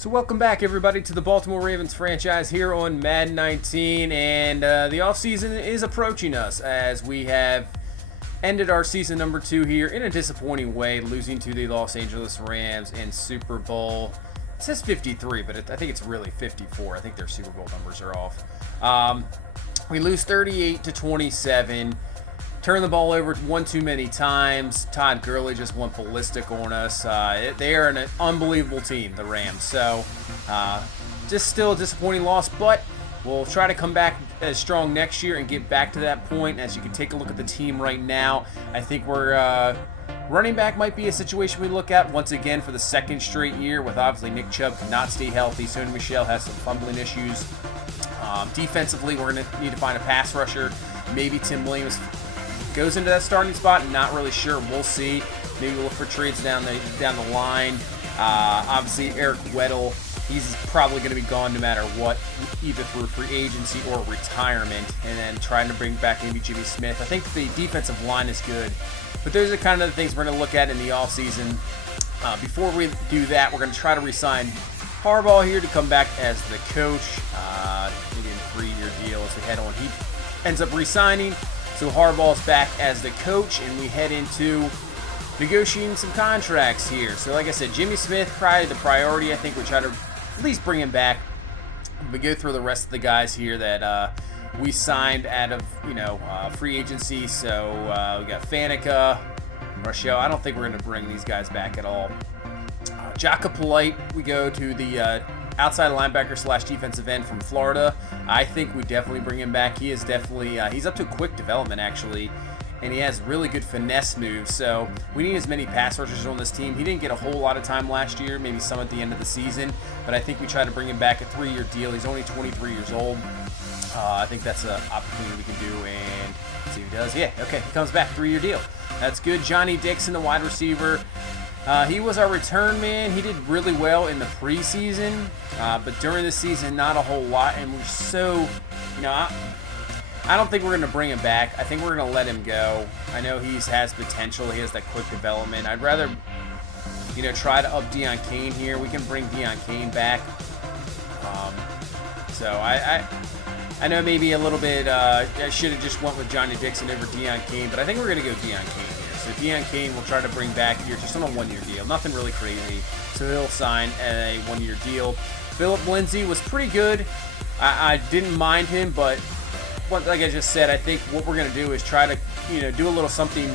So welcome back, everybody, to the Baltimore Ravens franchise here on Madden 19, and the offseason is approaching us as we have ended our season number 2 here in a disappointing way, losing to the Los Angeles Rams in Super Bowl. It says 53, but I think it's really 54. I think their Super Bowl numbers are off. We lose 38-27. Turn the ball over one too many times. Todd Gurley just went ballistic on us. They are an unbelievable team, the Rams. So, just still a disappointing loss, but we'll try to come back as strong next year and get back to that point. As you can take a look at the team right now, I think we're running back might be a situation we look at once again for the second straight year, with obviously Nick Chubb cannot stay healthy. Sony Michel has some fumbling issues. Defensively, we're going to need to find a pass rusher. Maybe Tim Williams goes into that starting spot. Not really sure. We'll see. Maybe we'll look for trades down the line. Obviously, Eric Weddle, he's probably going to be gone no matter what, either through free agency or retirement. And then trying to bring back maybe Jimmy Smith. I think the defensive line is good. But those are kind of the things we're going to look at in the offseason. Before we do that, we're going to try to re-sign Harbaugh here to come back as the coach. Maybe in a 3-year deal as we head on. He ends up re-signing. So Harbaugh's back as the coach, and we head into negotiating some contracts here. So like I said, Jimmy Smith, probably the priority. I think we'll try to at least bring him back. We go through the rest of the guys here that we signed out of free agency. So we got Faneca, Rochelle. I don't think we're going to bring these guys back at all. Jaka Polite, we go to the outside linebacker / defensive end from Florida. I think we definitely bring him back. He is definitely, he's up to quick development actually, and he has really good finesse moves. So we need as many pass rushers on this team. He didn't get a whole lot of time last year, maybe some at the end of the season, but I think we try to bring him back a 3-year deal. He's only 23 years old. I think that's an opportunity we can do, and let's see if he does. Yeah, okay, he comes back, 3-year deal. That's good. Johnny Dixon, the wide receiver. He was our return man. He did really well in the preseason, but during the season, not a whole lot. And we're so, I don't think we're going to bring him back. I think we're going to let him go. I know he has potential. He has that quick development. I'd rather, try to up Deion Kane here. We can bring Deion Kane back. So I know maybe a little bit, I should have just went with Johnny Dixon over Deion Kane, but I think we're going to go Deion Kane here. So Deion Kane we'll try to bring back here just on a 1-year deal. Nothing really crazy. So he'll sign a 1-year deal. Philip Lindsay was pretty good. I didn't mind him, but like I just said, I think what we're going to do is try to, do a little something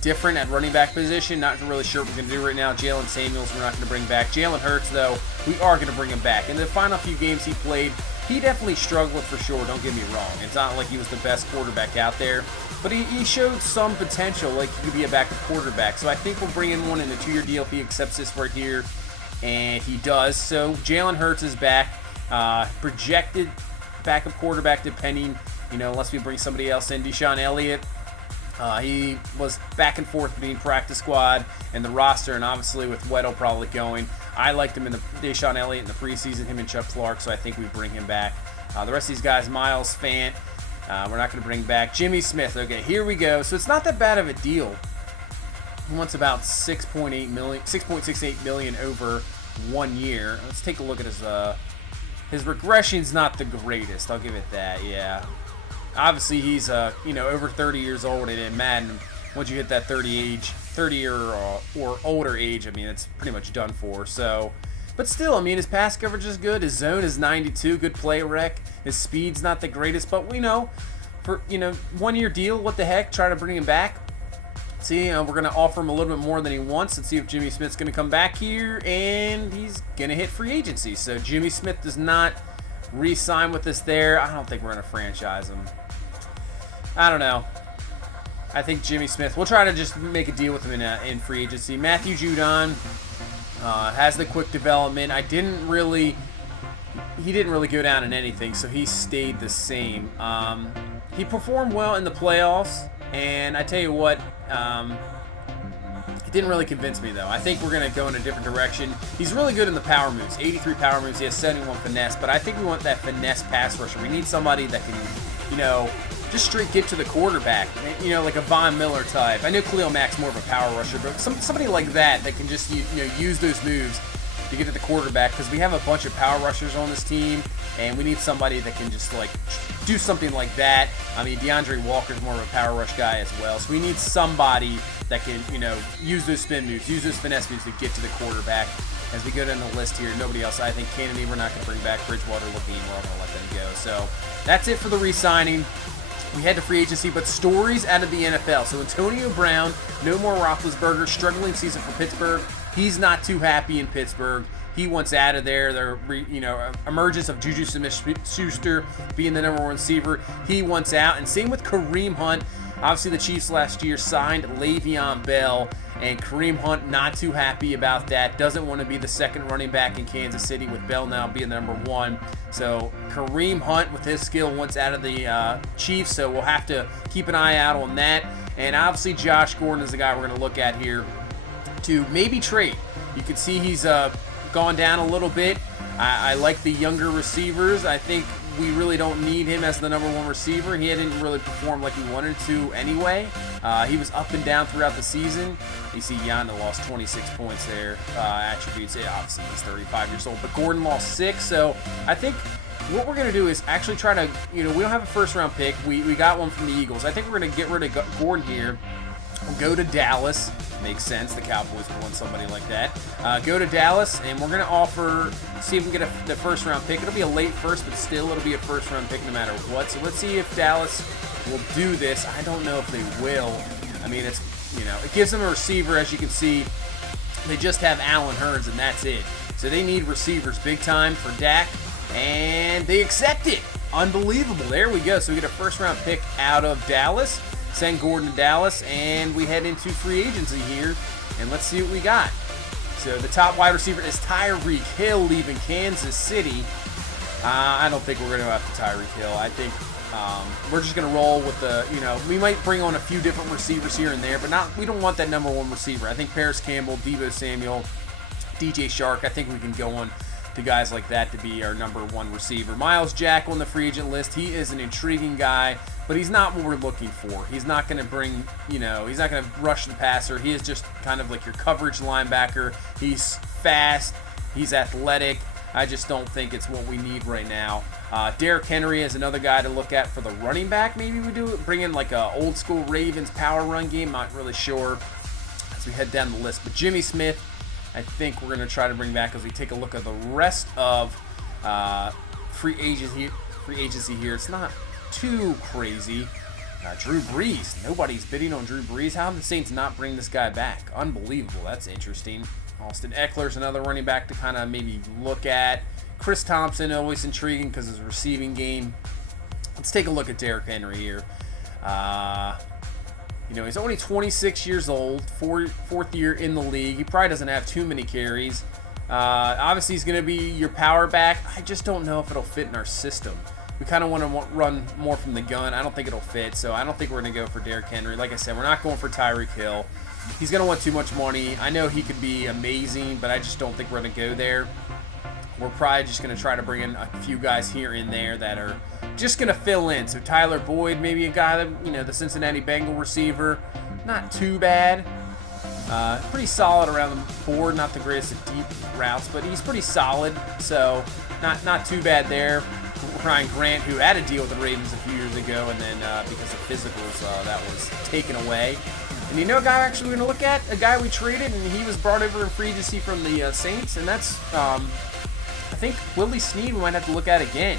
different at running back position. Not really sure what we're going to do right now. Jalen Samuels we're not going to bring back. Jalen Hurts, though, we are going to bring him back. In the final few games he played, he definitely struggled for sure, don't get me wrong. It's not like he was the best quarterback out there, but he showed some potential, like he could be a backup quarterback. So I think we'll bring him on in a 2-year deal if he accepts this right here, and he does. So Jalen Hurts is back, projected backup quarterback depending, unless we bring somebody else in. Deshaun Elliott, he was back and forth between practice squad and the roster, and obviously with Weddle probably going. I liked him in the Deshaun Elliott in the preseason, him and Chuck Clark, so I think we bring him back. The rest of these guys, Miles Fant, we're not going to bring back. Jimmy Smith, okay, here we go. So it's not that bad of a deal. He wants about $6.68 million over 1 year. Let's take a look at his regression's not the greatest. I'll give it that. Yeah. Obviously, he's over 30 years old, and in Madden, once you hit that 30 or older age, I mean, it's pretty much done for. So, but still, I mean, his pass coverage is good. His zone is 92, good play rec. His speed's not the greatest, but we know for 1-year deal, what the heck? Try to bring him back. See, we're gonna offer him a little bit more than he wants, and see if Jimmy Smith's gonna come back here, and he's gonna hit free agency. So Jimmy Smith does not re-sign with us there. I don't think we're gonna franchise him. I don't know. I think Jimmy Smith, we'll try to just make a deal with him in free agency. Matthew Judon has the quick development. He didn't really go down in anything, so he stayed the same. He performed well in the playoffs, and I tell you what, he didn't really convince me, though. I think we're going to go in a different direction. He's really good in the power moves, 83 power moves. He has 71 finesse, but I think we want that finesse pass rusher. We need somebody that can, just straight get to the quarterback, like a Von Miller type. I know Khalil Mack's more of a power rusher, but somebody like that can just use those moves to get to the quarterback, because we have a bunch of power rushers on this team, and we need somebody that can just like do something like that. I mean, DeAndre Walker's more of a power rush guy as well, so we need somebody that can, you know, use those spin moves, use those finesse moves to get to the quarterback. As we go down the list here, nobody else. I think Kennedy, we're not going to bring back. Bridgewater, Levine, we're all going to let them go. So that's it for the re-signing. We head to free agency, but stories out of the NFL. So Antonio Brown, no more Roethlisberger, struggling season for Pittsburgh. He's not too happy in Pittsburgh. He wants out of there. The emergence of Juju Smith-Schuster being the #1 receiver. He wants out. And same with Kareem Hunt. Obviously, the Chiefs last year signed Le'Veon Bell, and Kareem Hunt not too happy about that. Doesn't want to be the second running back in Kansas City with Bell now being the #1. So Kareem Hunt, with his skill, wants out of the Chiefs, so we'll have to keep an eye out on that. And obviously, Josh Gordon is the guy we're going to look at here to maybe trade. You can see he's gone down a little bit. I like the younger receivers. I think we really don't need him as the #1 receiver. He didn't really perform like we wanted to anyway. He was up and down throughout the season. You see Yanda lost 26 points there. Attributes, yeah, obviously he's 35 years old, but Gordon lost 6. So I think what we're going to do is actually try to, we don't have a first-round pick. We got one from the Eagles. I think we're going to get rid of Gordon here. We'll go to Dallas. Makes sense. The Cowboys would want somebody like that. Go to Dallas, and we're going to offer, see if we can get the first-round pick. It'll be a late first, but still it'll be a first-round pick no matter what. So let's see if Dallas will do this. I don't know if they will. I mean, it's, it gives them a receiver. As you can see, they just have Allen Hurns, and that's it. So they need receivers big time for Dak, and they accept it. Unbelievable. There we go. So we get a first-round pick out of Dallas. Send Gordon to Dallas, and we head into free agency here, and let's see what we got. So the top wide receiver is Tyreek Hill, leaving Kansas City. I don't think we're going to go after Tyreek Hill. I think we're just going to roll with the, we might bring on a few different receivers here and there, but we don't want that #1 receiver. I think Paris Campbell, Deebo Samuel, DJ Shark, I think we can go on to guys like that to be our #1 receiver. Miles Jack on the free agent list. He is an intriguing guy, but he's not what we're looking for. He's not going to bring, he's not going to rush the passer. He is just kind of like your coverage linebacker. He's fast. He's athletic. I just don't think it's what we need right now. Derrick Henry is another guy to look at for the running back. Maybe we do bring in like a old school Ravens power run game. Not really sure as we head down the list. But Jimmy Smith, I think we're going to try to bring back as we take a look at the rest of free agency here. It's not too crazy. Drew Brees. Nobody's bidding on Drew Brees. How did the Saints not bring this guy back? Unbelievable. That's interesting. Austin Eckler's another running back to kind of maybe look at. Chris Thompson, always intriguing because of his receiving game. Let's take a look at Derrick Henry here. He's only 26 years old, fourth year in the league. He probably doesn't have too many carries. Obviously, he's going to be your power back. I just don't know if it'll fit in our system. We kind of want to run more from the gun. I don't think it'll fit, so I don't think we're going to go for Derrick Henry. Like I said, we're not going for Tyreek Hill. He's going to want too much money. I know he could be amazing, but I just don't think we're going to go there. We're probably just going to try to bring in a few guys here and there that are just going to fill in. So Tyler Boyd, maybe a guy that, the Cincinnati Bengal receiver, not too bad. Pretty solid around the board. Not the greatest at deep routes, but he's pretty solid. So not too bad there. Ryan Grant, who had a deal with the Ravens a few years ago, and then because of physicals, that was taken away. And a guy actually we're going to look at, a guy we traded, and he was brought over in free agency from the Saints, and that's, I think, Willie Snead we might have to look at again.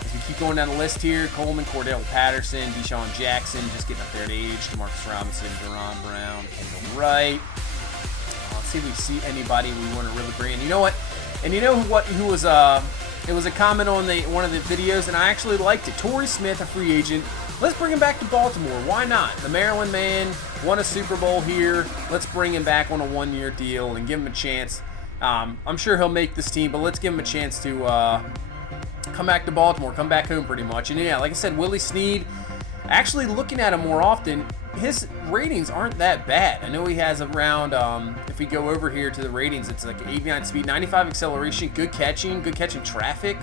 As we keep going down the list here, Coleman, Cordell Patterson, Deshaun Jackson, just getting up there at age, Demarcus Robinson, Jerron Brown, Kendall Wright. Let's see if we see anybody we want to really bring in. You know what? And who was, it was a comment on one of the videos, and I actually liked it. Torrey Smith, a free agent. Let's bring him back to Baltimore. Why not? The Maryland man won a Super Bowl here. Let's bring him back on a one-year deal and give him a chance. I'm sure he'll make this team, but let's give him a chance to come back to Baltimore, come back home pretty much. And yeah, like I said, Willie Snead, actually looking at him more often, his ratings aren't that bad. I know he has around, if we go over here to the ratings, it's like 89 speed, 95 acceleration, good catching traffic.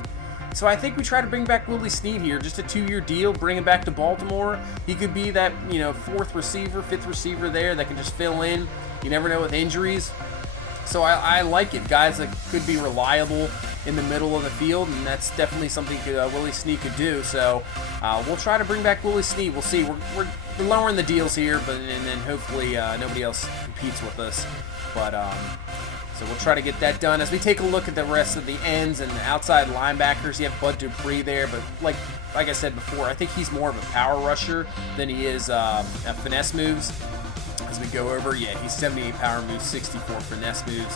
So I think we try to bring back Willie Snead here, just a 2-year deal, bring him back to Baltimore. He could be that, 4th receiver, 5th receiver there that can just fill in. You never know with injuries. So I like it, guys that could be reliable in the middle of the field, and that's definitely something Willie Snead could do. So we'll try to bring back Willie Snead. We'll see. We're lowering the deals here, but and then hopefully nobody else competes with us. But so we'll try to get that done. As we take a look at the rest of the ends and the outside linebackers, you have Bud Dupree there, but like I said before, I think he's more of a power rusher than he is at finesse moves. As we go over, yeah, he's 78 power moves, 64 finesse moves.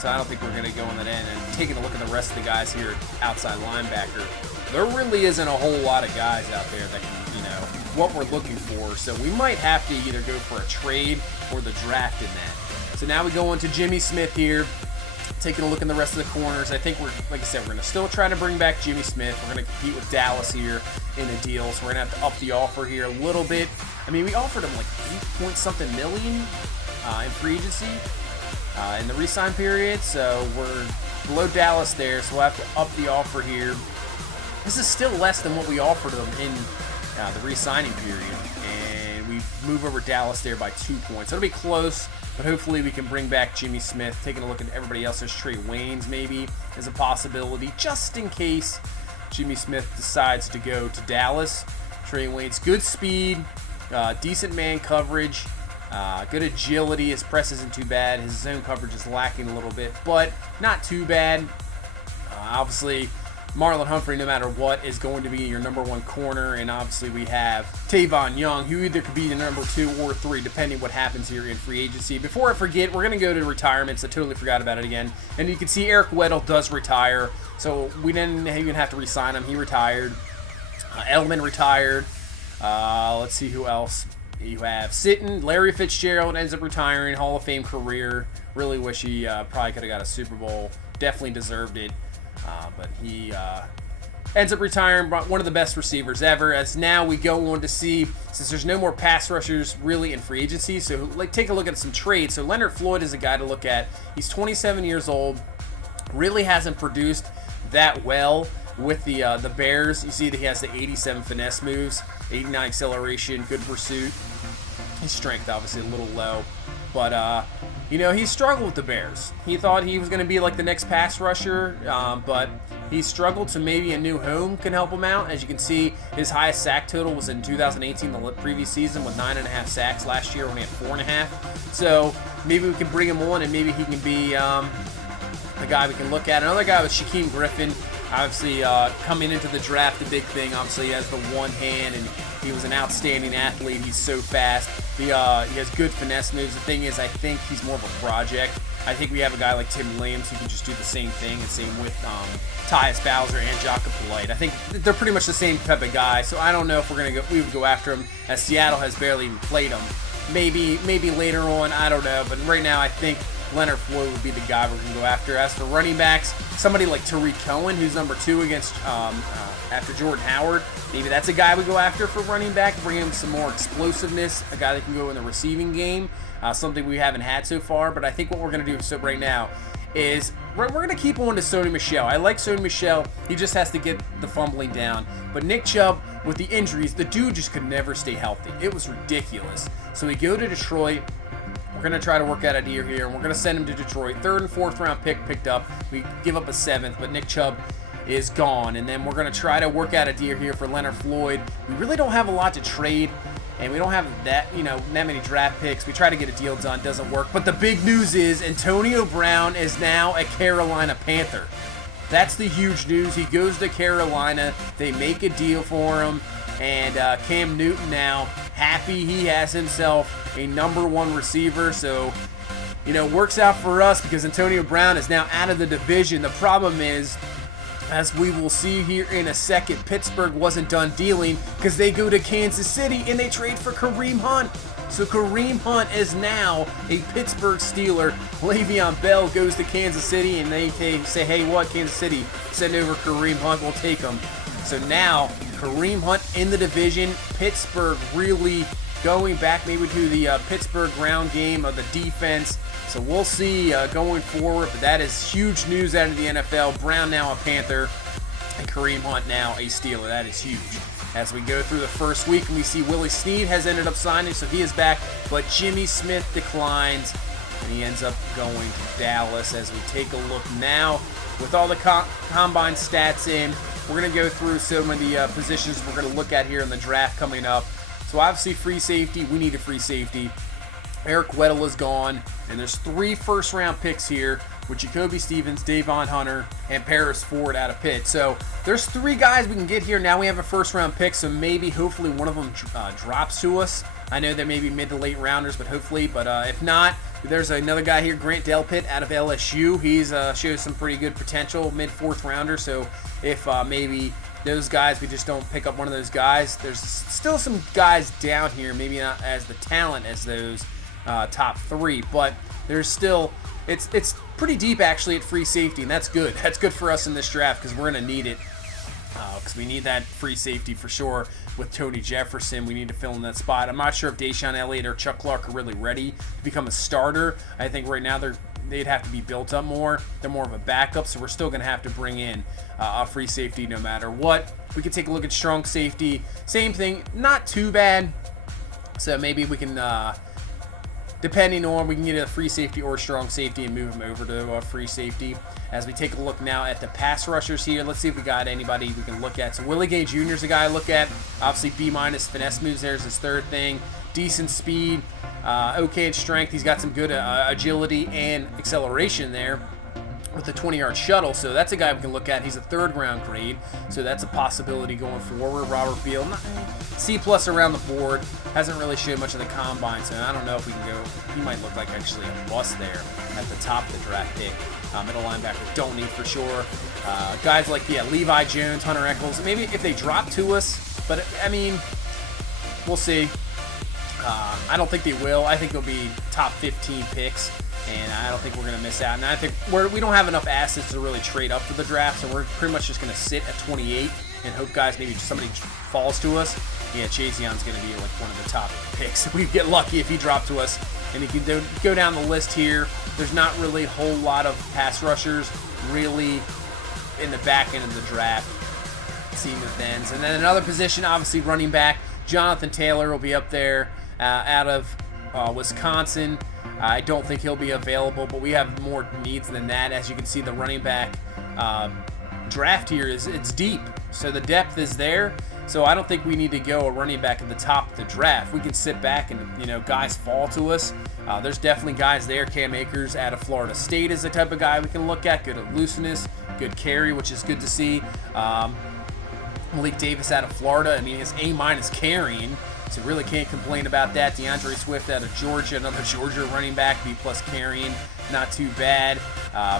So I don't think we're going to go on that end. And taking a look at the rest of the guys here, outside linebacker, there really isn't a whole lot of guys out there that can, what we're looking for. So we might have to either go for a trade or the draft in that. So now we go on to Jimmy Smith here. Taking a look in the rest of the corners, I think like I said, we're going to still try to bring back Jimmy Smith. We're going to compete with Dallas here in a deal, so we're going to have to up the offer here a little bit. I mean, we offered him like 8-point-something million in free agency in the re-sign period, so we're below Dallas there, so we'll have to up the offer here. This is still less than what we offered him in the re-signing period, and we move over Dallas there by 2 points. It'll be close, but hopefully we can bring back Jimmy Smith. Taking a look at everybody else, there's Trey Waynes maybe is a possibility, just in case Jimmy Smith decides to go to Dallas. Trey Waynes, good speed, decent man coverage, good agility. His press isn't too bad. His zone coverage is lacking a little bit, but not too bad. Obviously, Marlon Humphrey, no matter what, is going to be your number one corner, and obviously we have Tavon Young, who either could be the number 2 or 3, depending what happens here in free agency. Before I forget, we're going to go to retirements. I totally forgot about it again. And you can see Eric Weddle does retire, so we didn't even have to re-sign him. He retired. Edelman retired. Let's see who else. You have Sitton. Larry Fitzgerald ends up retiring. Hall of Fame career. Really wish he probably could have got a Super Bowl. Definitely deserved it. But he ends up retiring, one of the best receivers ever. As now we go on to see, since there's no more pass rushers really in free agency, so take a look at some trades. So Leonard Floyd is a guy to look at. He's 27 years old, really hasn't produced that well with the Bears. You see that he has the 87 finesse moves, 89 acceleration, good pursuit. His strength obviously a little low, but he struggled with the Bears. He thought he was going to be like the next pass rusher, but he struggled, so maybe a new home can help him out. As you can see, his highest sack total was in 2018, the previous season, with 9.5 sacks. Last year, only had 4.5. So maybe we can bring him on, and maybe he can be the guy we can look at. Another guy was Shaquem Griffin. Obviously, coming into the draft, the big thing, obviously, he has the one hand, and he was an outstanding athlete. He's so fast. He has good finesse moves. The thing is, I think he's more of a project. I think we have a guy like Tim Williams who can just do the same thing, and same with Tyus Bowser and Jaka Polite. I think they're pretty much the same type of guy, so I don't know if we would go after him, as Seattle has barely even played him. Maybe later on, I don't know, but right now I think Leonard Floyd would be the guy we're going to go after. As for running backs, somebody like Tariq Cohen, who's number 2 against after Jordan Howard, maybe that's a guy we go after for running back, bring him some more explosiveness, a guy that can go in the receiving game, something we haven't had so far. But I think what we're going to do right now is we're going to keep on to Sony Michel. I like Sony Michel. He just has to get the fumbling down. But Nick Chubb, with the injuries, the dude just could never stay healthy. It was ridiculous. So we go to Detroit. We're going to try to work out a deal here, and we're going to send him to Detroit. 3rd and 4th round pick picked up. We give up a 7th, but Nick Chubb is gone. And then we're going to try to work out a deal here for Leonard Floyd. We really don't have a lot to trade, and we don't have that many draft picks. We try to get a deal done, doesn't work. But the big news is Antonio Brown is now a Carolina Panther. That's the huge news. He goes to Carolina. They make a deal for him. And Cam Newton now happy he has himself a number 1 receiver. So, works out for us because Antonio Brown is now out of the division. The problem is, as we will see here in a second, Pittsburgh wasn't done dealing because they go to Kansas City and they trade for Kareem Hunt. So Kareem Hunt is now a Pittsburgh Steeler. Le'Veon Bell goes to Kansas City, and they say, hey, what, Kansas City, send over Kareem Hunt, we'll take him. So now Kareem Hunt in the division. Pittsburgh really going back maybe to the Pittsburgh ground game of the defense. So we'll see going forward, but that is huge news out of the NFL. Brown now a Panther, and Kareem Hunt now a Steeler. That is huge. As we go through the first week, and we see Willie Snead has ended up signing, so he is back, but Jimmy Smith declines. and he ends up going to Dallas. As we take a look now, with all the combine stats in, we're going to go through some of the positions we're going to look at here in the draft coming up. So obviously free safety, we need a free safety. Eric Weddle is gone, and there's 3 first-round picks here with Jacoby Stevens, Davon Hunter, and Paris Ford out of Pitt. So there's 3 guys we can get here. Now we have a first-round pick, so maybe, hopefully, one of them drops to us. I know they may be mid to late rounders, but hopefully. But if not, there's another guy here, Grant Delpit out of LSU. He's shows some pretty good potential, mid-4th rounder. So if maybe those guys, we just don't pick up one of those guys. There's still some guys down here, maybe not as the talent as those top 3, but there's still, it's pretty deep actually at free safety, and that's good. That's good for us in this draft because we're going to need it, because we need that free safety for sure. With Tony Jefferson, we need to fill in that spot. I'm not sure if Deshaun Elliott or Chuck Clark are really ready to become a starter. I think right now they'd have to be built up more. They're more of a backup, so we're still going to have to bring in a free safety no matter what. We could take a look at strong safety. Same thing, not too bad. So maybe we can, depending on, we can get a free safety or a strong safety and move them over to a free safety. As we take a look now at the pass rushers here, let's see if we got anybody we can look at. So Willie Gay Jr. is a guy I look at. Obviously B- finesse moves there is his 3rd thing. Decent speed, okay at strength. He's got some good agility and acceleration there with the 20-yard shuttle, so that's a guy we can look at. He's a 3rd-round grade, so that's a possibility going forward. Robert Beal, C+ around the board, hasn't really showed much of the combine, so I don't know if we can go. He might look like actually a bust there at the top of the draft pick. Middle linebacker, don't need for sure. Guys like, Levi Jones, Hunter Echols, maybe if they drop to us, but I mean, we'll see. I don't think they will. I think they'll be top 15 picks. And I don't think we're going to miss out. And I think we don't have enough assets to really trade up for the draft, so we're pretty much just going to sit at 28 and hope, guys, maybe somebody falls to us. Yeah, Chase Young's going to be like one of the top picks. We get lucky if he dropped to us. And if you go down the list here, there's not really a whole lot of pass rushers really in the back end of the draft. Seam of ends. And then another position, obviously running back. Jonathan Taylor will be up there out of Wisconsin. I don't think he'll be available, but we have more needs than that. As you can see, the running back draft here it's deep, so the depth is there. So I don't think we need to go a running back at the top of the draft. We can sit back and guys fall to us. There's definitely guys there. Cam Akers out of Florida State is the type of guy we can look at. Good elusiveness, good carry, which is good to see. Malik Davis out of Florida. I mean, his A- carrying. So really can't complain about that. DeAndre Swift out of Georgia, another Georgia running back, B+ carrying, not too bad.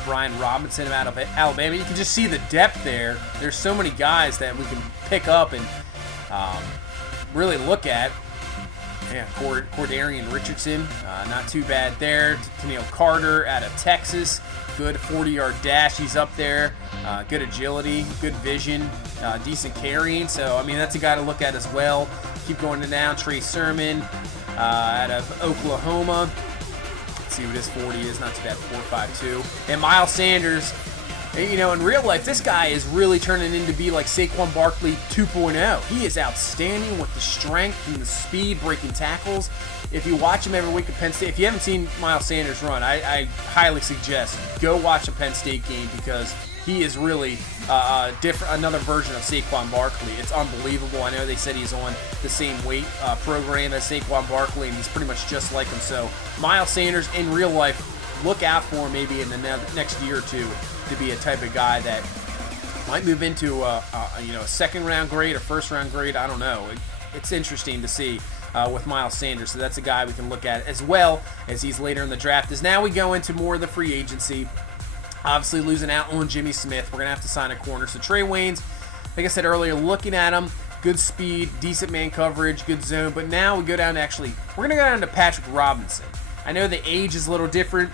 Brian Robinson out of Alabama. You can just see the depth there. There's so many guys that we can pick up and really look at. Yeah, Cordarian Richardson, not too bad there. Tennille Carter out of Texas, good 40-yard dash. He's up there. Good agility, good vision, decent carrying. So, I mean, that's a guy to look at as well. Keep going down. Trey Sermon out of Oklahoma. Let's see what his 40 is. Not too bad, 4.52. And Miles Sanders, in real life, this guy is really turning into be like Saquon Barkley 2.0. He is outstanding with the strength and the speed, breaking tackles. If you watch him every week at Penn State, if you haven't seen Miles Sanders run, I highly suggest go watch a Penn State game because he is really another version of Saquon Barkley. It's unbelievable. I know they said he's on the same weight program as Saquon Barkley, and he's pretty much just like him. So Miles Sanders in real life, look out for him maybe in the next year or two to be a type of guy that might move into a 2nd-round grade or 1st-round grade. I don't know. It's interesting to see with Miles Sanders. So that's a guy we can look at as well as he's later in the draft. As now we go into more of the free agency. Obviously losing out on Jimmy Smith. We're going to have to sign a corner. So Trey Waynes, like I said earlier, looking at him, good speed, decent man coverage, good zone. But now we go down to we're going to go down to Patrick Robinson. I know the age is a little different,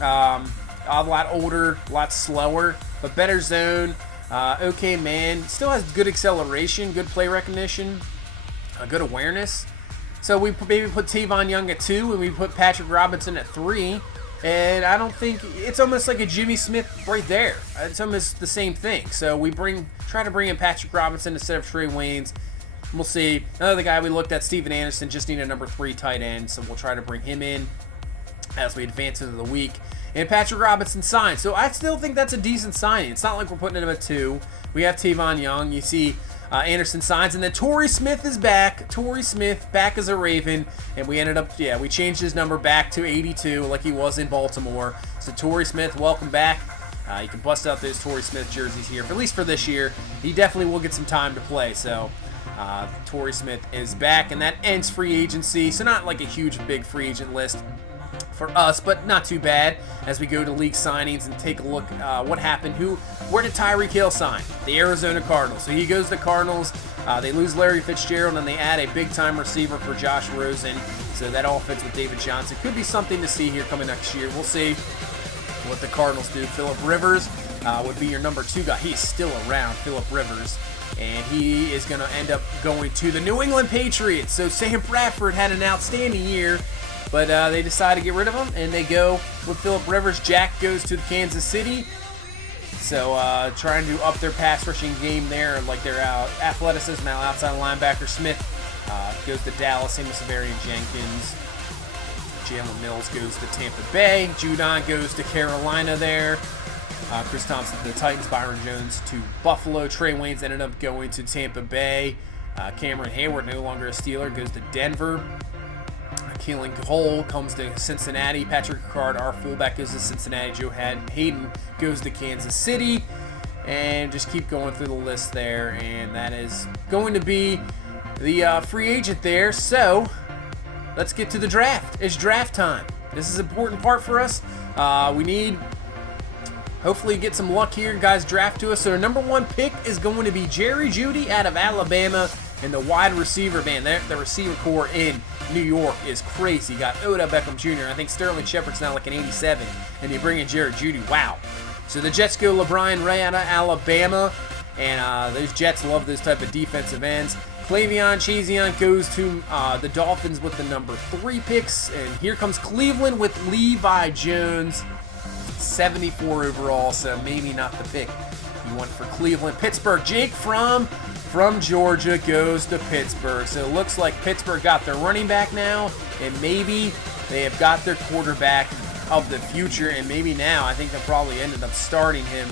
a lot older, a lot slower, but better zone. Okay, man. Still has good acceleration, good play recognition, good awareness. So we maybe put Tavon Young at 2, and we put Patrick Robinson at 3. And I don't think it's almost like a Jimmy Smith right there. It's almost the same thing. So we try to bring in Patrick Robinson instead of Trey Waynes. We'll see. Another guy we looked at, Steven Anderson, just need a number 3 tight end, so we'll try to bring him in. as we advance into the week. And Patrick Robinson signed. So I still think that's a decent signing. It's not like we're putting him at 2. We have Tavon Young. You see Anderson signs. And then Torrey Smith is back. Torrey Smith back as a Raven. And we ended up, we changed his number back to 82 like he was in Baltimore. So Torrey Smith, welcome back. You can bust out those Torrey Smith jerseys here, at least for this year. He definitely will get some time to play. So Torrey Smith is back. And that ends free agency. So not like a huge, big free agent list for us, but not too bad as we go to league signings and take a look what happened. Where did Tyreek Hill sign? The Arizona Cardinals. So he goes to the Cardinals. They lose Larry Fitzgerald, and they add a big-time receiver for Josh Rosen. So that all fits with David Johnson. Could be something to see here coming next year. We'll see what the Cardinals do. Phillip Rivers would be your number 2 guy. He's still around, Phillip Rivers. And he is going to end up going to the New England Patriots. So Sam Bradford had an outstanding year, but they decide to get rid of him, and they go with Phillip Rivers. Jack goes to Kansas City. So trying to up their pass rushing game there, like their athleticism. Now outside linebacker Smith goes to Dallas. Same with Severian Jenkins. Jalen Mills goes to Tampa Bay. Judon goes to Carolina there. Chris Thompson to the Titans. Byron Jones to Buffalo. Trey Waynes ended up going to Tampa Bay. Cameron Hayward, no longer a Steeler, goes to Denver. Keelan Cole comes to Cincinnati. Patrick Ricard, our fullback, goes to Cincinnati. Joe Hayden goes to Kansas City. And just keep going through the list there. And that is going to be the free agent there. So let's get to the draft. It's draft time. This is an important part for us. We need, hopefully, get some luck here. Guys draft to us. So our number 1 pick is going to be Jerry Jeudy out of Alabama. And the wide receiver, man, the receiver core in New York is crazy. You got Odell Beckham Jr. I think Sterling Shepard's now like an 87. And you bring in Jerry Jeudy. Wow. So the Jets go LeBron Ray out of Alabama. And those Jets love those type of defensive ends. Clavion Chazion goes to the Dolphins with the number 3 picks. And here comes Cleveland with Levi Jones. 74 overall, so maybe not the pick you want for Cleveland. Pittsburgh, Jake from Georgia goes to Pittsburgh. So it looks like Pittsburgh got their running back now, and maybe they have got their quarterback of the future, and maybe now I think they probably ended up starting him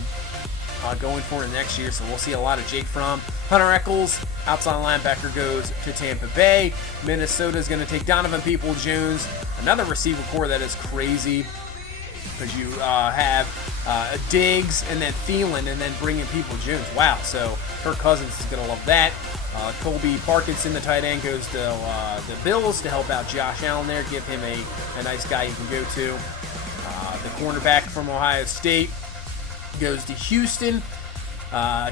going forward next year. So we'll see a lot of Jake Fromm. Hunter Echols, outside linebacker, goes to Tampa Bay. Minnesota is going to take Donovan Peoples-Jones, another receiver core that is crazy, because you have Diggs and then Thielen and then bringing Peoples-Jones. Wow, so Kirk Cousins is going to love that. Colby Parkinson, the tight end, goes to the Bills to help out Josh Allen there, give him a nice guy you can go to. The cornerback from Ohio State goes to Houston.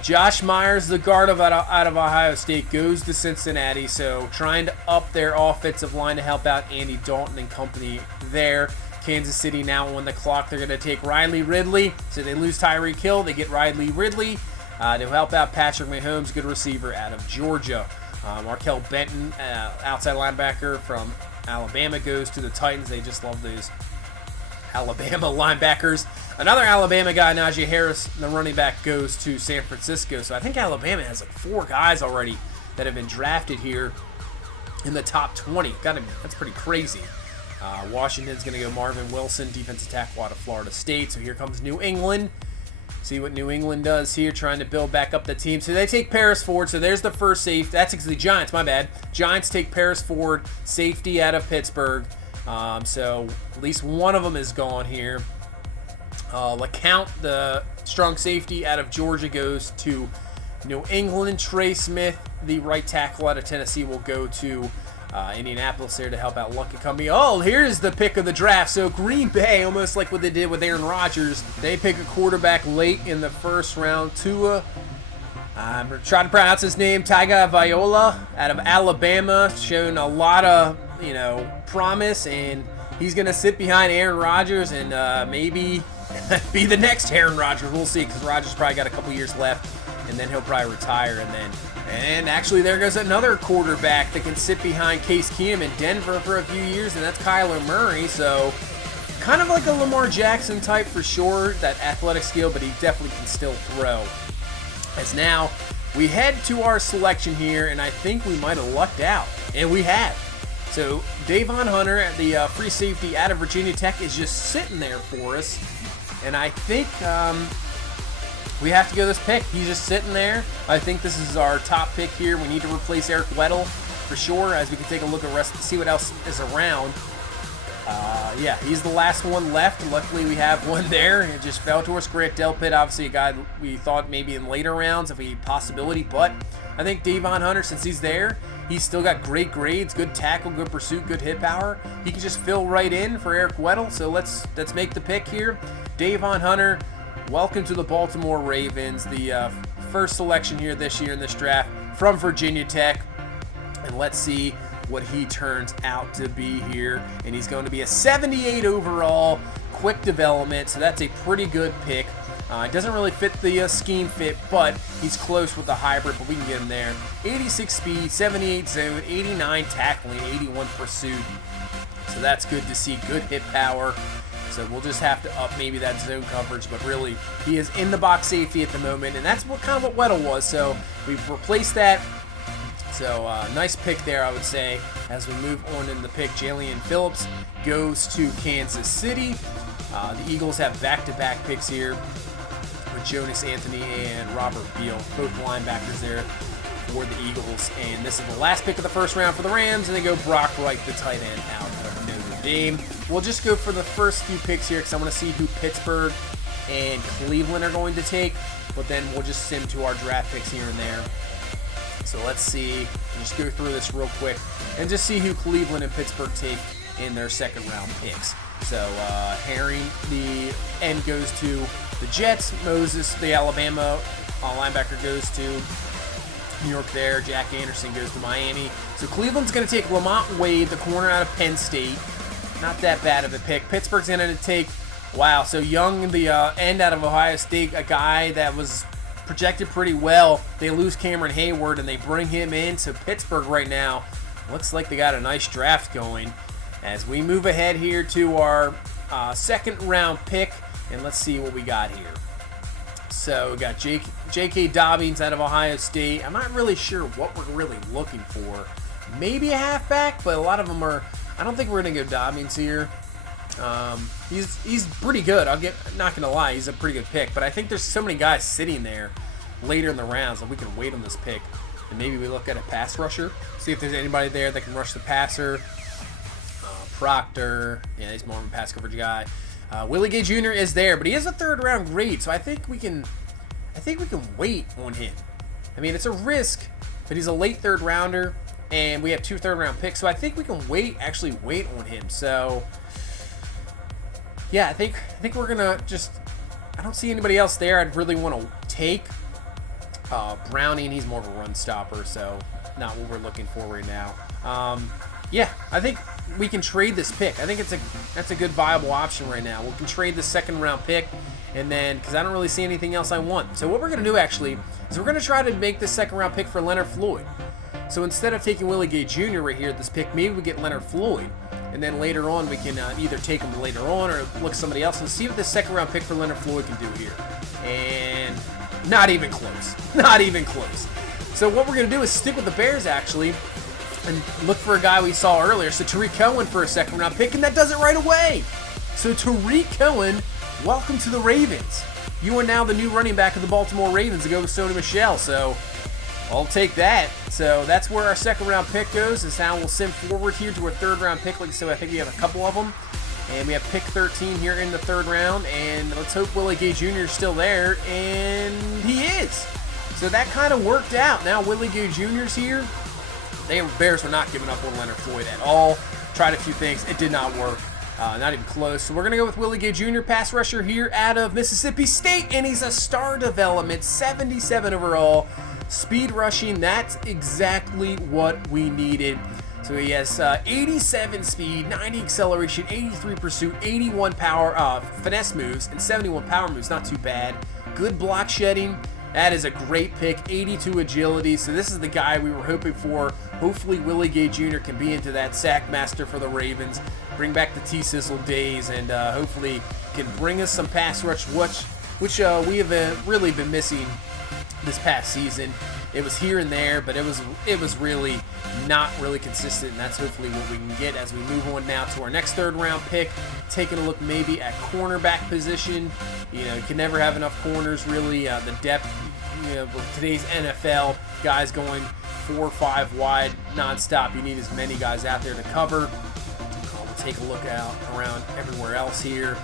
Josh Myers, the guard out of Ohio State, goes to Cincinnati. So trying to up their offensive line to help out Andy Dalton and company there. Kansas City now on the clock. They're going to take Riley Ridley. So they lose Tyreek Hill. They get Riley Ridley to help out Patrick Mahomes, good receiver out of Georgia. Markel Benton, outside linebacker from Alabama, goes to the Titans. They just love those Alabama linebackers. Another Alabama guy, Najee Harris, the running back, goes to San Francisco. So I think Alabama has like 4 guys already that have been drafted here in the top 20. That's pretty crazy. Washington's going to go Marvin Wilson, defensive tackle out of Florida State. So here comes New England. See what New England does here, trying to build back up the team. So they take Paris Ford. So there's the first safety. That's actually the Giants, my bad. Giants take Paris Ford, safety out of Pittsburgh. So at least one of them is gone here. LeCount, the strong safety out of Georgia, goes to New England. Trey Smith, the right tackle out of Tennessee, will go to Indianapolis there to help out Lucky Company. Oh, here's the pick of the draft. So Green Bay, almost like what they did with Aaron Rodgers, they pick a quarterback late in the first round. Tua, I'm trying to pronounce his name, Tagovailoa out of Alabama, showing a lot of promise, and he's going to sit behind Aaron Rodgers and maybe be the next Aaron Rodgers. We'll see, because Rodgers probably got a couple years left, and then he'll probably retire, and actually there goes another quarterback that can sit behind Case Keenum in Denver for a few years, and that's Kyler Murray. So kind of like a Lamar Jackson type for sure, that athletic skill, but he definitely can still throw. As now we head to our selection here, and I think we might have lucked out, and we have. So Davon Hunter, the free safety out of Virginia Tech, is just sitting there for us. And I think we have to go this pick. He's just sitting there. I think this is our top pick here. We need to replace Eric Weddle for sure, as we can take a look at the rest to see what else is around. Yeah, he's the last one left. Luckily, we have one there. It just fell to us. Grant Delpit, obviously a guy we thought maybe in later rounds if a possibility, but I think Davon Hunter, since he's there, he's still got great grades, good tackle, good pursuit, good hit power. He can just fill right in for Eric Weddle. So let's make the pick here. Davon Hunter, welcome to the Baltimore Ravens, the first selection here this year in this draft from Virginia Tech, and let's see what he turns out to be here. And he's going to be a 78 overall, quick development, so that's a pretty good pick. It doesn't really fit the scheme fit, but he's close with the hybrid, but we can get him there. 86 speed, 78 zone, 89 tackling, 81 pursuit. So that's good to see, good hit power. So we'll just have to up maybe that zone coverage, but really he is in the box safety at the moment, and that's what Weddle was. So we've replaced that. So nice pick there, I would say. As we move on in the pick, Jalen Phillips goes to Kansas City. The Eagles have back-to-back picks here with Jonas Anthony and Robert Beal, both linebackers there for the Eagles. And this is the last pick of the first round for the Rams, and they go Brock Wright, the tight end, out of Notre Dame. We'll just go for the first few picks here because I want to see who Pittsburgh and Cleveland are going to take, but then we'll just sim to our draft picks here and there. So let's see, just go through this real quick and just see who Cleveland and Pittsburgh take in their second round picks. So Herring, the end, goes to the Jets. Moses, the Alabama linebacker, goes to New York there. Jack Anderson goes to Miami. So Cleveland's going to take Lamont Wade, the corner out of Penn State. Not that bad of a pick. Pittsburgh's going to take, wow, so Young, the end out of Ohio State, a guy that was projected pretty well. They lose Cameron Hayward and they bring him in. So Pittsburgh right now looks like they got a nice draft going. As we move ahead here to our second round pick, and let's see what we got here. So we got J.K. Dobbins out of Ohio State. I'm not really sure what we're really looking for. Maybe a halfback, but a lot of them are. I don't think we're gonna go Dobbins here. He's pretty good. Not gonna lie, he's a pretty good pick. But I think there's so many guys sitting there later in the rounds that we can wait on this pick, and maybe we look at a pass rusher, see if there's anybody there that can rush the passer. Proctor, yeah, he's more of a pass coverage guy. Willie Gay Jr. is there, but he has a third round grade, so I think we can wait on him. I mean, it's a risk, but he's a late third rounder, and we have 2 third round picks, so I think we can actually wait on him. So yeah, I think we're gonna just. I don't see anybody else there I'd really want to take. Browning, he's more of a run stopper, so not what we're looking for right now. Yeah, I think we can trade this pick. I think that's a good viable option right now. We can trade the second round pick, and then because I don't really see anything else I want. So what we're gonna do actually is we're gonna try to make the second round pick for Leonard Floyd. So instead of taking Willie Gay Jr. right here at this pick, maybe we get Leonard Floyd, and then later on we can either take him later on or look at somebody else and see what the second round pick for Leonard Floyd can do here. And not even close. Not even close. So what we're gonna do is stick with the Bears actually, and look for a guy we saw earlier. So Tariq Cohen for a second round pick, and that does it right away. So Tariq Cohen, welcome to the Ravens. You are now the new running back of the Baltimore Ravens to go with Sony Michel. So I'll take that. So that's where our second round pick goes. Is how we'll sim forward here to our third round pick. Like I said, I think we have a couple of them. And we have pick 13 here in the third round. And let's hope Willie Gay Jr. is still there. And he is. So that kind of worked out. Now Willie Gay Jr. is here. The Bears were not giving up on Leonard Floyd at all. Tried a few things. It did not work. Not even close. So we're going to go with Willie Gay Jr., pass rusher here out of Mississippi State. And he's a star development, 77 overall. Speed rushing, that's exactly what we needed. So he has 87 speed, 90 acceleration, 83 pursuit, 81 power, finesse moves, and 71 power moves. Not too bad. Good block shedding. That is a great pick, 82 agility. So this is the guy we were hoping for. Hopefully Willie Gay Jr. can be into that sack master for the Ravens, bring back the T-Sizzle days, and hopefully can bring us some pass rush, which we have really been missing this past season. It was here and there, but it was really not really consistent, and that's hopefully what we can get as we move on now to our next third-round pick. Taking a look maybe at cornerback position. You know, you can never have enough corners, really. The depth, you know, with today's NFL, guys going 4 or 5 wide nonstop. You need as many guys out there to cover. We'll take a look out around everywhere else here.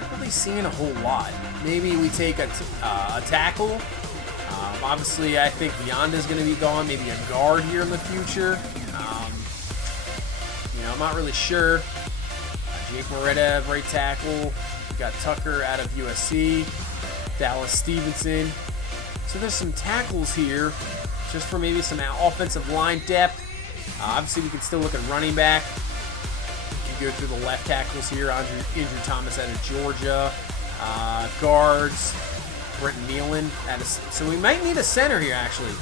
Not really seeing a whole lot. Maybe we take a tackle. Obviously, I think Yonda's going to be gone. Maybe a guard here in the future. You know, I'm not really sure. Jake Moretta, right tackle. We got Tucker out of USC. Dallas Stevenson. So there's some tackles here, just for maybe some offensive line depth. Obviously, we can still look at running back. You can go through the left tackles here. Andrew Thomas out of Georgia. Guards. Brent Nealon so we might need a center here, actually.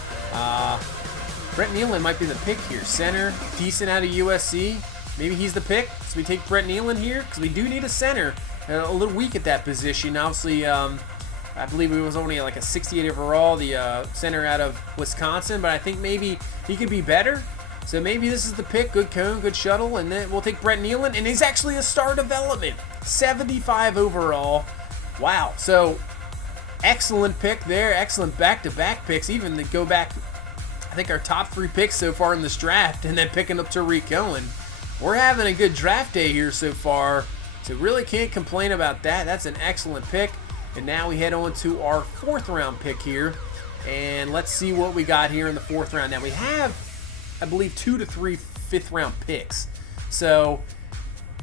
Brent Nealon might be the pick here. Center, decent out of USC. Maybe he's the pick. So we take Brent Nealon here because we do need a center. A little weak at that position. Obviously, I believe it was only like a 68 overall, the center out of Wisconsin, but I think maybe he could be better. So maybe this is the pick. Good cone, good shuttle, and then we'll take Brent Nealon, and he's actually a star development. 75 overall. Wow. So excellent pick there. Excellent back-to-back picks. Even to go back, I think our top 3 picks so far in this draft, and then picking up Tariq Cohen. We're having a good draft day here so far, so really can't complain about that. That's an excellent pick. And now we head on to our 4th round pick here, and let's see what we got here in the 4th round. Now we have, I believe, 2 to 3 5th round picks. So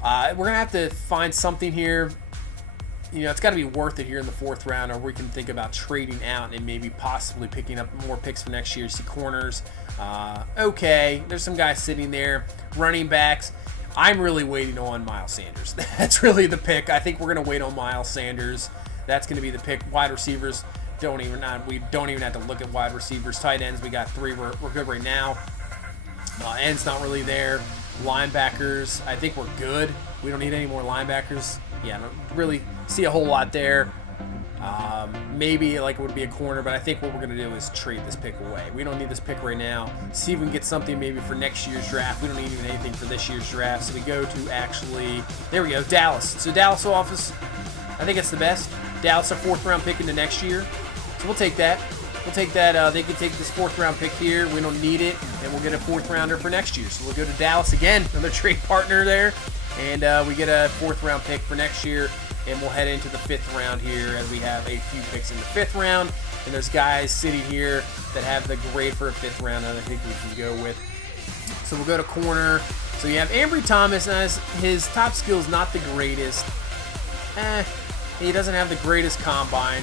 we're going to have to find something here. You know, it's got to be worth it here in the 4th round, or we can think about trading out and maybe possibly picking up more picks for next year. See corners. Okay, there's some guys sitting there. Running backs. I'm really waiting on Miles Sanders. That's really the pick. I think we're going to wait on Miles Sanders. That's going to be the pick. Wide receivers, we don't even have to look at wide receivers. Tight ends, we got 3. We're good right now. Ends not really there. Linebackers, I think we're good. We don't need any more linebackers. Yeah, I don't really see a whole lot there. Maybe like it would be a corner, but I think what we're going to do is trade this pick away. We don't need this pick right now. See if we can get something maybe for next year's draft. We don't need even anything for this year's draft. So we go to actually, there we go, Dallas. So Dallas office, I think it's the best. Dallas, a 4th round pick into next year. So we'll take that. We'll take that. They can take this 4th round pick here. We don't need it, and we'll get a 4th rounder for next year. So we'll go to Dallas again, another trade partner there. And we get a 4th round pick for next year, and we'll head into the 5th round here as we have a few picks in the 5th round. And there's guys sitting here that have the grade for a 5th round that I think we can go with. So we'll go to corner. So you have Ambry Thomas, as his top skill is not the greatest. He doesn't have the greatest combine.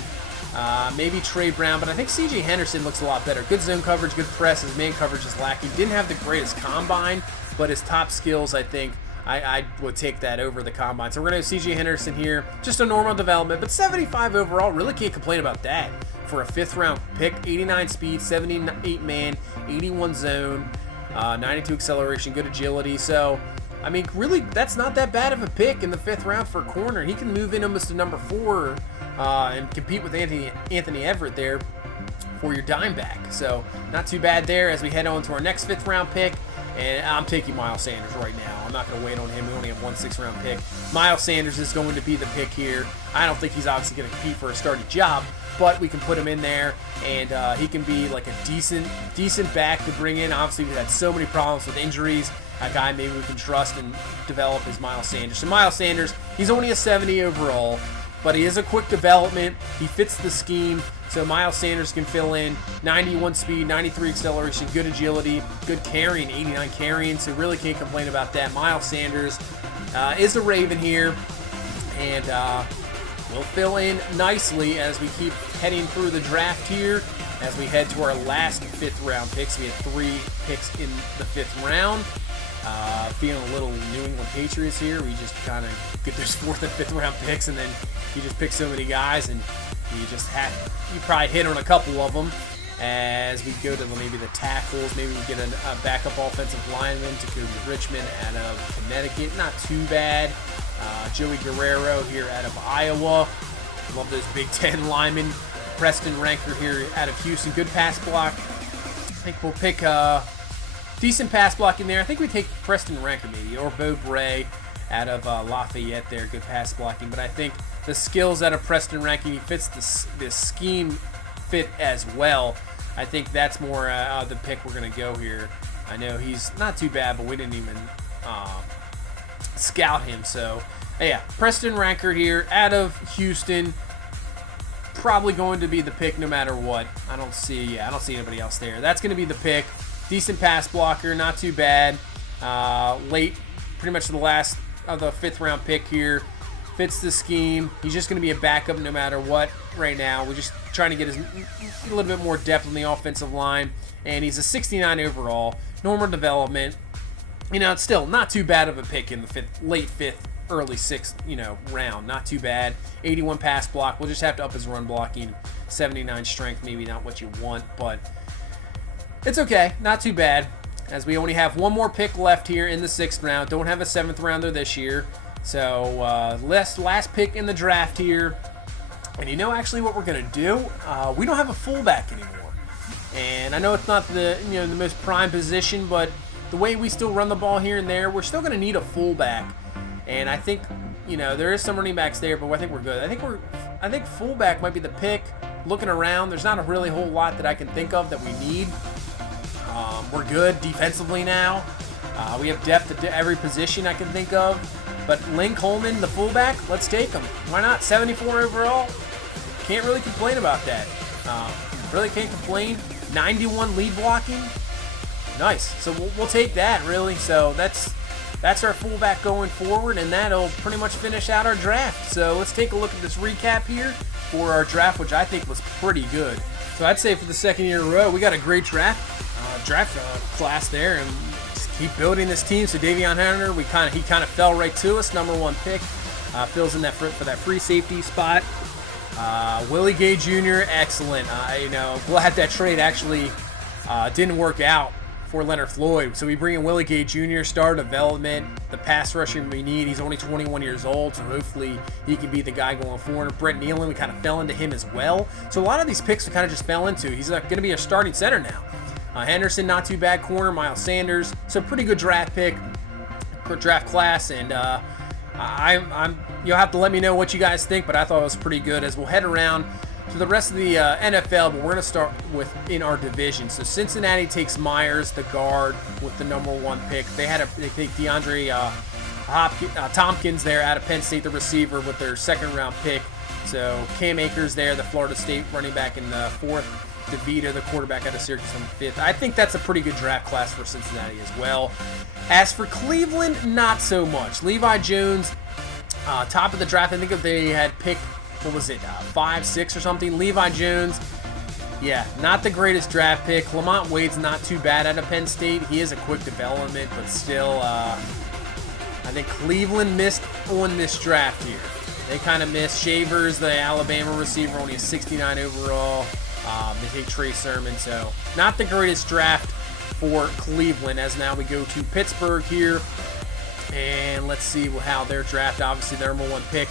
Maybe Trey Brown, but I think C.J. Henderson looks a lot better. Good zone coverage, good press. His man coverage is lacking. Didn't have the greatest combine, but his top skills, I think, I would take that over the combine. So we're going to have C.J. Henderson here. Just a normal development, but 75 overall. Really can't complain about that for a 5th round pick. 89 speed, 78 man, 81 zone, 92 acceleration, good agility. So, I mean, really, that's not that bad of a pick in the 5th round for a corner. He can move in almost to number 4 and compete with Anthony Everett there for your dime back. So, not too bad there as we head on to our next 5th round pick. And I'm taking Miles Sanders right now. I'm not going to wait on him. We only have one 6th round pick. Miles Sanders is going to be the pick here. I don't think he's obviously going to compete for a starting job, but we can put him in there, and he can be like a decent back to bring in. Obviously, we've had so many problems with injuries. A guy maybe we can trust and develop is Miles Sanders. So Miles Sanders, he's only a 70 overall, but he is a quick development. He fits the scheme, so Miles Sanders can fill in. 91 speed, 93 acceleration, good agility, good carrying, 89 carrying, so really can't complain about that. Miles Sanders is a Raven here, and we'll fill in nicely as we keep heading through the draft here as we head to our last 5th round picks. We have 3 picks in the 5th round. Feeling a little New England Patriots here. We just kind of get those 4th and 5th round picks, and then you just pick so many guys, and you probably hit on a couple of them. As we go to maybe the tackles, maybe we get a backup offensive lineman to go to Richmond out of Connecticut. Not too bad. Joey Guerrero here out of Iowa. Love those Big Ten linemen. Preston Ranker here out of Houston. Good pass block. think we'll pick decent pass blocking there. I think we take Preston Ranker maybe, or Bo Bray out of Lafayette there. Good pass blocking. But I think the skills out of Preston Ranker, he fits the scheme fit as well. I think that's more the pick we're going to go here. I know he's not too bad, but we didn't even scout him. So, yeah, Preston Ranker here out of Houston. Probably going to be the pick no matter what. I don't see anybody else there. That's going to be the pick. Decent pass blocker, not too bad. Late, pretty much the last of the 5th round pick here. Fits the scheme. He's just going to be a backup no matter what right now. We're just trying to get a little bit more depth on the offensive line. And he's a 69 overall. Normal development. You know, it's still not too bad of a pick in the late 5th, early 6th, round. Not too bad. 81 pass block. We'll just have to up his run blocking. 79 strength, maybe not what you want, but it's okay. Not too bad, as we only have one more pick left here in the 6th round. Don't have a 7th rounder this year. So, last pick in the draft here. And you know actually what we're going to do? We don't have a fullback anymore. And I know it's not the most prime position, but the way we still run the ball here and there, we're still going to need a fullback. And I think, there is some running backs there, but I think we're good. I think fullback might be the pick. Looking around, there's not a really whole lot that I can think of that we need. We're good defensively now. We have depth at every position I can think of. But Lynn Coleman, the fullback, let's take him. Why not? 74 overall. Can't really complain about that. Really can't complain. 91 lead blocking. Nice. So we'll take that, really. So that's our fullback going forward, and that'll pretty much finish out our draft. So let's take a look at this recap here for our draft, which I think was pretty good. So I'd say for the 2nd year in a row, we got a great draft class there, and just keep building this team. So Davion Hunter, he kind of fell right to us, number 1 pick, fills in that for that free safety spot. Willie Gay Jr., excellent. Glad that trade actually didn't work out for Leonard Floyd. So we bring in Willie Gay Jr., star development, the pass rusher we need. He's only 21 years old, so hopefully he can be the guy going forward. Brett Nealon, we kind of fell into him as well. So a lot of these picks we kind of just fell into. He's going to be a starting center now. Henderson, not too bad corner. Miles Sanders, so pretty good draft pick, draft class, and you'll have to let me know what you guys think, but I thought it was pretty good. As we'll head around to the rest of the NFL, but we're going to start with in our division. So Cincinnati takes Myers, the guard, with the number 1 pick. They take DeAndre Tompkins there out of Penn State, the receiver, with their 2nd round pick. So Cam Akers there, the Florida State running back in the 4th. DeVita, the quarterback out of Syracuse, on the 5th. I think that's a pretty good draft class for Cincinnati as well. As for Cleveland, not so much. Levi Jones, top of the draft. I think if they had picked, 5, 6 or something. Levi Jones, yeah, not the greatest draft pick. Lamont Wade's not too bad out of Penn State. He is a quick development, but still, I think Cleveland missed on this draft here. They kind of missed. Shavers, the Alabama receiver, only a 69 overall. They take Trey Sermon, so not the greatest draft for Cleveland. As now we go to Pittsburgh here, and let's see how their draft, obviously their number 1 pick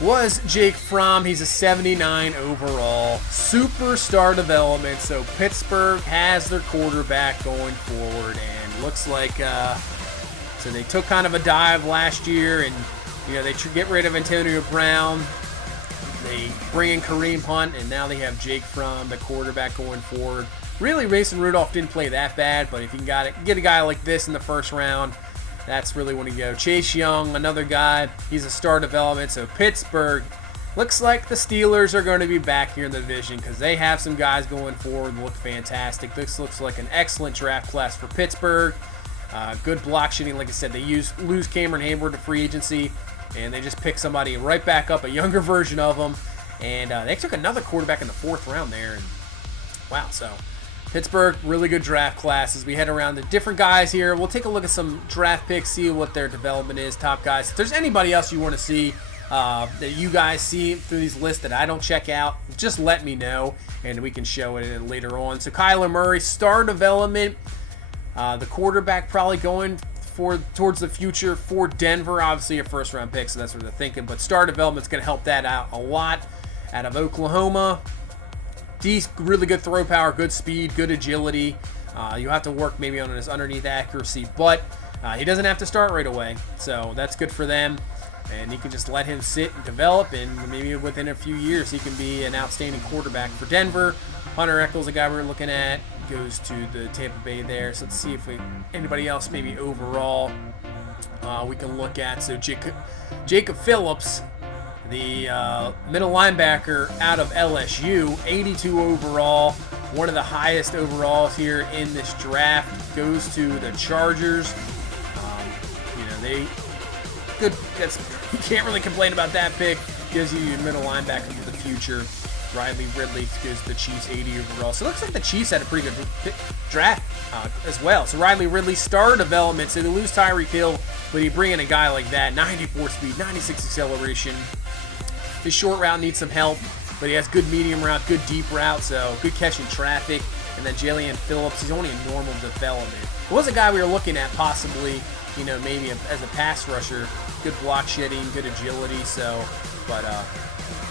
was Jake Fromm. He's a 79 overall, superstar development. So Pittsburgh has their quarterback going forward, and looks like so they took kind of a dive last year, and they get rid of Antonio Brown. They bring in Kareem Hunt, and now they have Jake Fromm, the quarterback, going forward. Really, Mason Rudolph didn't play that bad, but if you can get a guy like this in the 1st round, that's really when you go. Chase Young, another guy. He's a star development. So Pittsburgh, looks like the Steelers are going to be back here in the division because they have some guys going forward and look fantastic. This looks like an excellent draft class for Pittsburgh. Good block shooting. Like I said, they lose Cameron Hayward to free agency, and they just pick somebody right back up, a younger version of them. And they took another quarterback in the 4th round there. And wow, so Pittsburgh, really good draft class. As we head around the different guys here, we'll take a look at some draft picks, see what their development is, top guys. If there's anybody else you want to see that you guys see through these lists that I don't check out, just let me know, and we can show it later on. So Kyler Murray, star development. The quarterback probably going towards the future for Denver. Obviously a 1st round pick, so that's what they're thinking. But star development's going to help that out a lot. Out of Oklahoma, really good throw power, good speed, good agility. You have to work maybe on his underneath accuracy, but he doesn't have to start right away, so that's good for them. And you can just let him sit and develop, and maybe within a few years he can be an outstanding quarterback for Denver. Hunter Echols, a guy we're looking at, goes to the Tampa Bay there. So let's see if anybody else maybe overall we can look at. So Jacob Phillips, the middle linebacker out of LSU, 82 overall, one of the highest overalls here in this draft, goes to the Chargers. They good. You can't really complain about that pick. Gives you your middle linebacker for the future. Riley Ridley goes to the Chiefs, 80 overall. So it looks like the Chiefs had a pretty good draft as well. So Riley Ridley, star development. So they lose Tyreek Hill, but you bring in a guy like that, 94 speed, 96 acceleration. His short route needs some help, but he has good medium route, good deep route, so good catching traffic. And then Jalen Phillips, he's only a normal development. It was a guy we were looking at possibly, maybe as a pass rusher. Good block shedding, good agility, but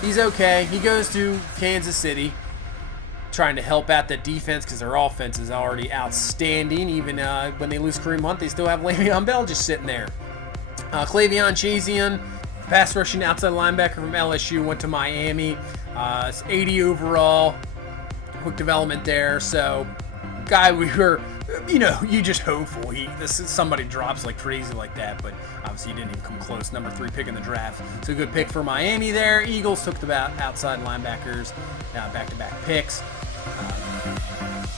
he's okay. He goes to Kansas City, trying to help out the defense because their offense is already outstanding. Even when they lose Kareem Hunt, they still have Le'Veon Bell just sitting there. Clavion Chazian, pass rushing outside linebacker from LSU, went to Miami. It's 80 overall, quick development there. So, guy we were, you just hopeful somebody drops like crazy like that, but obviously he didn't even come close. Number 3 pick in the draft. So good pick for Miami there. Eagles took the outside linebackers, back-to-back picks.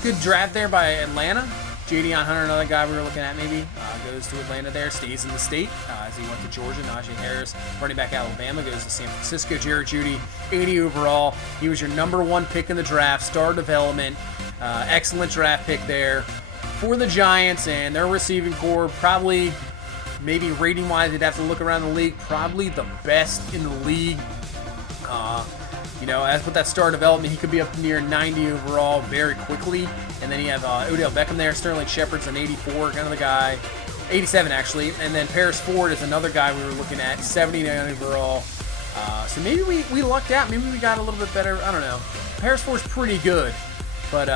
Good draft there by Atlanta. Jadion Hunter, another guy we were looking at maybe, goes to Atlanta there, stays in the state as he went to Georgia. Najee Harris, running back Alabama, goes to San Francisco. Jared Jeudy, 80 overall. He was your number 1 pick in the draft, star development. Excellent draft pick there for the Giants, and their receiving core probably, maybe rating-wise, you'd have to look around the league, probably the best in the league. As with that star development, he could be up near 90 overall very quickly. And then you have Odell Beckham there. Sterling Shepard's an 84, kind of the guy. 87, actually. And then Paris Ford is another guy we were looking at, 79 overall. So maybe we lucked out. Maybe we got a little bit better. I don't know. Paris Ford's pretty good. But,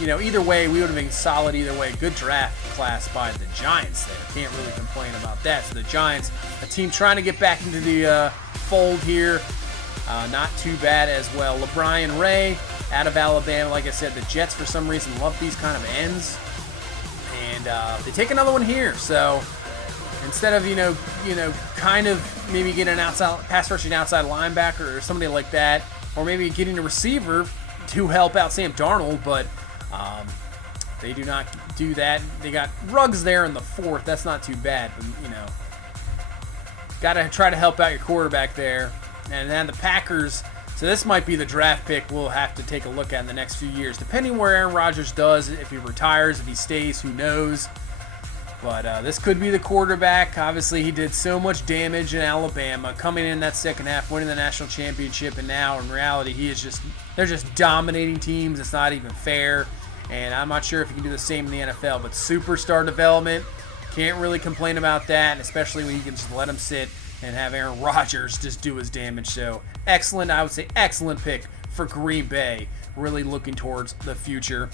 either way, we would have been solid either way. Good draft class by the Giants there. Can't really complain about that. So the Giants, a team trying to get back into the fold here. Not too bad as well. LeBron Ray out of Alabama. Like I said, the Jets for some reason love these kind of ends, and they take another one here. So instead of kind of maybe getting an outside pass rushing outside linebacker or somebody like that, or maybe getting a receiver to help out Sam Darnold, but they do not do that. They got Ruggs there in the 4th. That's not too bad, but got to try to help out your quarterback there. And then the Packers, so this might be the draft pick we'll have to take a look at in the next few years, depending where Aaron Rodgers does, if he retires, if he stays, who knows. But this could be the quarterback. Obviously, he did so much damage in Alabama, coming in that second half, winning the national championship, and now in reality, they're just dominating teams. It's not even fair, and I'm not sure if he can do the same in the NFL, but superstar development, can't really complain about that, especially when you can just let him sit and have Aaron Rodgers just do his damage. So excellent, I would say excellent pick for Green Bay. Really looking towards the future.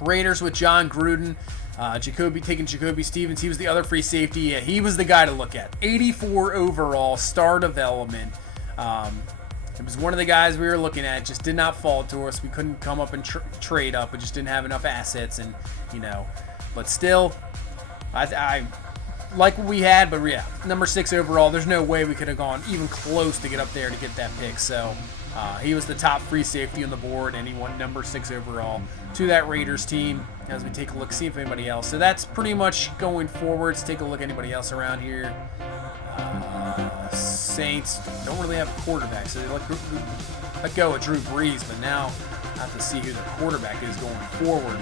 Raiders with John Gruden. Taking Jacoby Stevens. He was the other free safety. Yeah, he was the guy to look at. 84 overall, star development. It was one of the guys we were looking at. Just did not fall to us. We couldn't come up and trade up. We just didn't have enough assets. And, but still, I like what we had, but yeah, number 6 overall. There's no way we could have gone even close to get up there to get that pick. So he was the top free safety on the board, and he won number 6 overall to that Raiders team. As we take a look, see if anybody else. So that's pretty much going forward. Let's take a look at anybody else around here. Saints don't really have a quarterback, so they let go of Drew Brees, but now I have to see who the quarterback is going forward.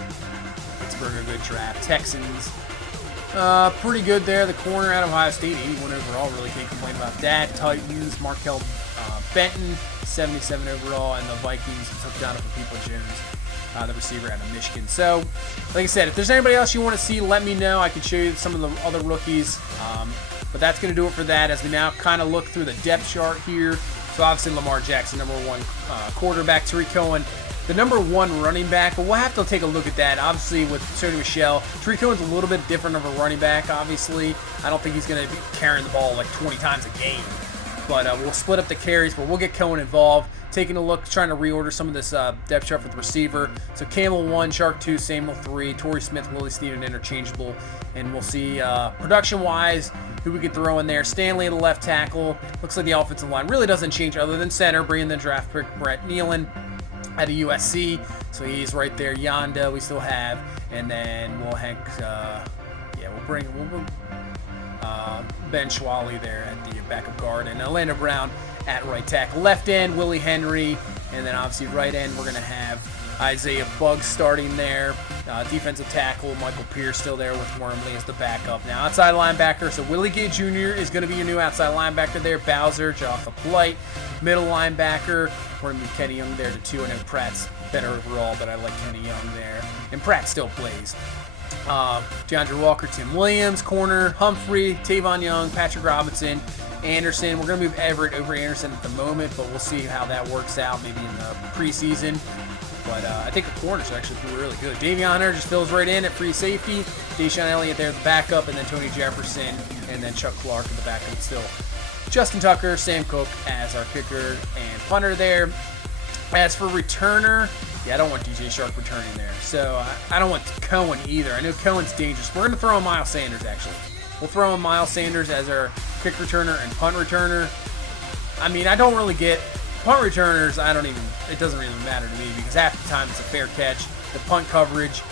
Pittsburgh, a good draft. Texans. Pretty good there. The corner out of Ohio State, 81 overall. Really can't complain about that. Titans, Markel Benton, 77 overall. And the Vikings took Donovan Peoples-Jones, the receiver out of Michigan. So, like I said, if there's anybody else you want to see, let me know. I can show you some of the other rookies. But that's going to do it for that as we now kind of look through the depth chart here. So, obviously, Lamar Jackson, number 1 quarterback. Tariq Cohen, the #1 running back, but we'll have to take a look at that. Obviously, with Sony Michel, Tariq Cohen's a little bit different of a running back, obviously. I don't think he's going to be carrying the ball like 20 times a game. But we'll split up the carries, but we'll get Cohen involved. Taking a look, trying to reorder some of this depth chart with receiver. So Campbell 1, Shark 2, Samuel 3, Torrey Smith, Willie Snead interchangeable. And we'll see production-wise who we can throw in there. Stanley at the left tackle. Looks like the offensive line really doesn't change other than center. Bringing the draft pick Brett Nealon at a USC. So he's right there. Yonda we still have. And then we'll bring Ben Schwally there at the backup guard, and Orlando Brown at right tackle. Left end, Willie Henry, and then obviously right end, we're going to have Isaiah Buggs starting there. Defensive tackle, Michael Pierce still there with Wormley as the backup. Now outside linebacker, so Willie Gay Jr. is going to be your new outside linebacker there. Bowser, Jaffa Polite. Middle linebacker, we're going to move Kenny Young there to 2. I know Pratt's better overall, but I like Kenny Young there. And Pratt still plays. DeAndre Walker, Tim Williams, corner, Humphrey, Tavon Young, Patrick Robinson, Anderson. We're going to move Everett over Anderson at the moment, but we'll see how that works out maybe in the preseason. But I think the corners actually feel really good. Davion Hunter just fills right in at free safety. Deshaun Elliott there at the backup, and then Tony Jefferson, and then Chuck Clark at the backup still. Justin Tucker, Sam Cook as our kicker and punter there. As for returner, yeah, I don't want DJ Shark returning there. So I don't want Cohen either. I know Cohen's dangerous. We're going to throw in Miles Sanders, actually. We'll throw in Miles Sanders as our kick returner and punt returner. I mean, I don't really get punt returners. It doesn't really matter to me because half the time it's a fair catch. The punt coverage,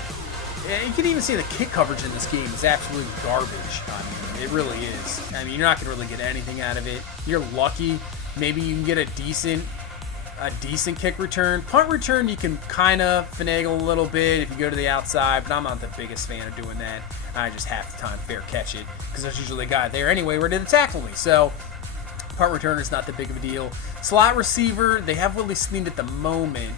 you can even see the kick coverage in this game is absolutely garbage. I mean, it really is. I mean, you're not going to really get anything out of it. You're lucky. Maybe you can get a decent kick return. Punt return, you can kind of finagle a little bit if you go to the outside, but I'm not the biggest fan of doing that. I just half the time fair catch it because there's usually a guy there anyway ready to tackle me. So punt return is not that big of a deal. Slot receiver, they have Willie Snead at the moment,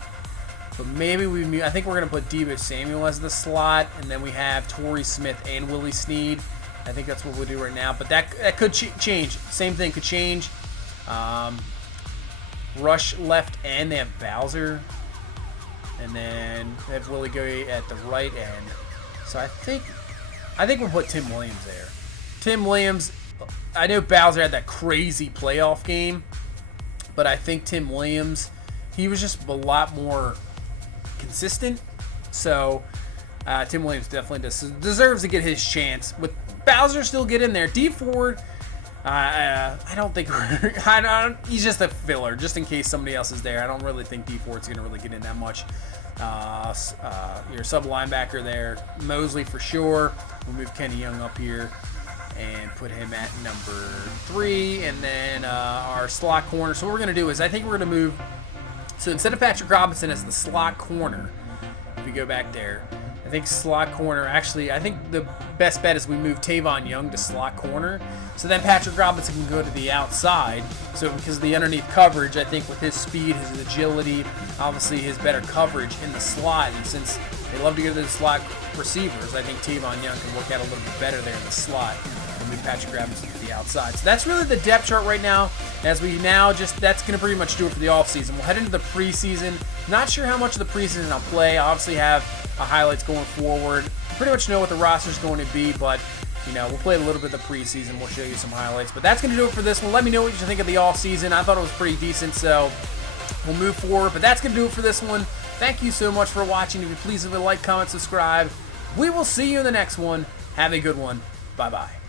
but maybe I think we're going to put Deebo Samuel as the slot, and then we have Torrey Smith and Willie Snead. I think that's what we'll do right now, but that could change. Same thing could change. Rush left end, they have Bowser, and then they have Willie Gay at the right end. So I think we'll put Tim Williams there. Tim Williams, I know Bowser had that crazy playoff game, but I think Tim Williams, he was just a lot more consistent. So Tim Williams definitely deserves to get his chance. With Bowser still get in there. D Ford, I don't think he's just a filler, just in case somebody else is there. I don't really think D Ford's going to really get in that much. Your sub linebacker there, Mosley for sure. We'll move Kenny Young up here and put him at number 3, and then our slot corner. So what we're going to do is I think we're going to move. So instead of Patrick Robinson as the slot corner, if we go back there, I think slot corner, actually, I think the best bet is we move Tavon Young to slot corner. So then Patrick Robinson can go to the outside. So because of the underneath coverage, I think with his speed, his agility, obviously his better coverage in the slot, and since they love to go to the slot receivers, I think Tavon Young can work out a little bit better there in the slot. And move Patrick Robinson to the outside. So that's really the depth chart right now. As we now that's going to pretty much do it for the offseason. We'll head into the preseason. Not sure how much of the preseason I'll play. I obviously have highlights going forward. Pretty much know what the roster is going to be, but we'll play a little bit of the preseason. We'll show you some highlights. But that's going to do it for this one. Let me know what you think of the offseason. I thought it was pretty decent, so we'll move forward. But that's going to do it for this one. Thank you so much for watching. If you please leave a like, comment, subscribe. We will see you in the next one. Have a good one. Bye-bye.